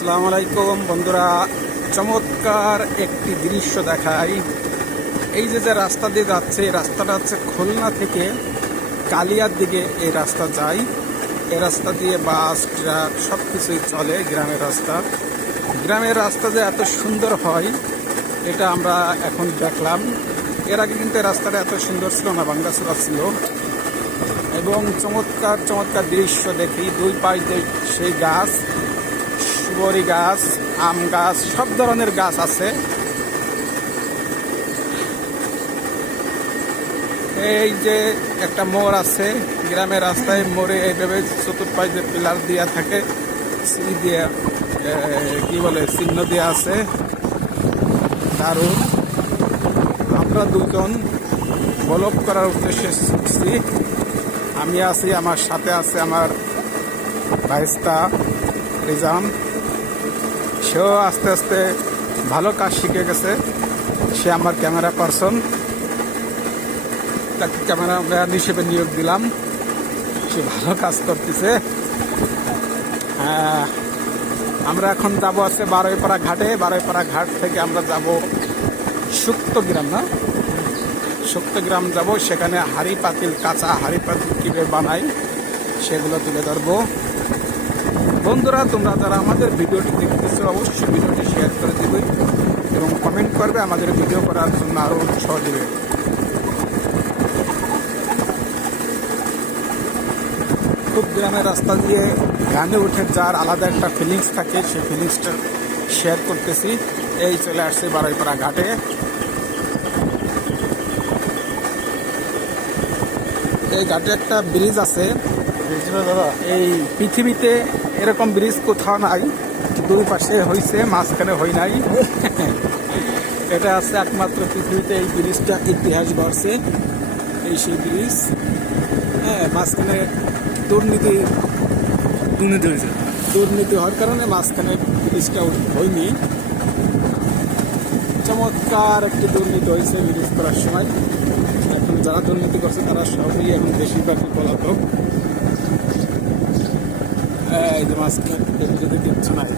আসসালামু আলাইকুম বন্ধুরা, চমৎকার একটি দৃশ্য দেখাই। এই যে যে রাস্তা দিয়ে যাচ্ছে, এই রাস্তাটা হচ্ছে খুলনা থেকে কালিয়ার দিকে এই রাস্তা যায়। এই রাস্তা দিয়ে বাস, ট্রাক সব কিছুই চলে। গ্রামের রাস্তা যে এত সুন্দর হয় এটা আমরা এখন দেখলাম। এর আগে কিন্তু এই রাস্তাটা এত সুন্দর ছিল না, ভাঙ্গাচোরা ছিল। এবং চমৎকার চমৎকার দৃশ্য দেখি। দুই পাশে সেই গাছ, সুপারি গাছ, আম গাছ, সব ধরনের গাছ আছে। এই যে একটা মোড় আছে গ্রামের রাস্তায়, মোড়ে এইভাবে চতুর্পাশ যে পিলার দিয়া থাকে, সিঁড়ি দিয়ে কি বলে চিহ্ন দেওয়া আছে। দারুণ। আমরা দুজন ব্লগ করার উদ্দেশ্যে ছুটছি। আমি আছি, আমার সাথে আছে আমার ভাইস্তা রিজাম। সেও আস্তে আস্তে ভালো কাজ শিখে গেছে। সে আমার ক্যামেরা পার্সন, তাকে ক্যামেরাম্যান হিসেবে নিয়োগ দিলাম। সে ভালো কাজ করতেছে। আমরা এখন যাব আছে বারোইপাড়া ঘাটে। বারোইপাড়া ঘাট থেকে আমরা যাব শুক্তগ্রাম যাব। সেখানে হাঁড়ি পাতিল, কাঁচা হাঁড়ি পাতিল কীভাবে বানাই সেগুলো তুলে ধরবো। বন্ধুরা, তোমরা যারা আমাদের ভিডিওটি দেখতেছো অবশ্যই ভিডিওটি শেয়ার করে দেবে এবং কমেন্ট করবে, আমাদের ভিডিও করার জন্য আরও উৎসাহ দেবে। খুব গ্রামের রাস্তা দিয়ে গানে উঠে যার আলাদা একটা ফিলিংস থাকে, সেই ফিলিংসটা শেয়ার করতেছি। এই চলে আসছে বারোইপাড়া ঘাটে। এই ঘাটে একটা ব্রিজ আছে। এই পৃথিবীতে এরকম ব্রিজ কোথাও নাই। দুই পাশে হয়েছে, মাঝখানে হয় নাই। এটা আছে একমাত্র পৃথিবীতে। এই ব্রিজটা ইতিহাস গড়ছে। এই সেই ব্রিজ। মাঝখানে দুর্নীতি হয়েছে। দুর্নীতি হওয়ার কারণে মাঝখানে ব্রিজটা হয়নি। চমৎকার একটি দুর্নীতি হয়েছে ব্রিজ করার সময়। এখন যারা দুর্নীতি করছে তারা সবই এখন বেশিরভাগই পলাতক। এই যে মাঝখানে কিচ্ছু নাই।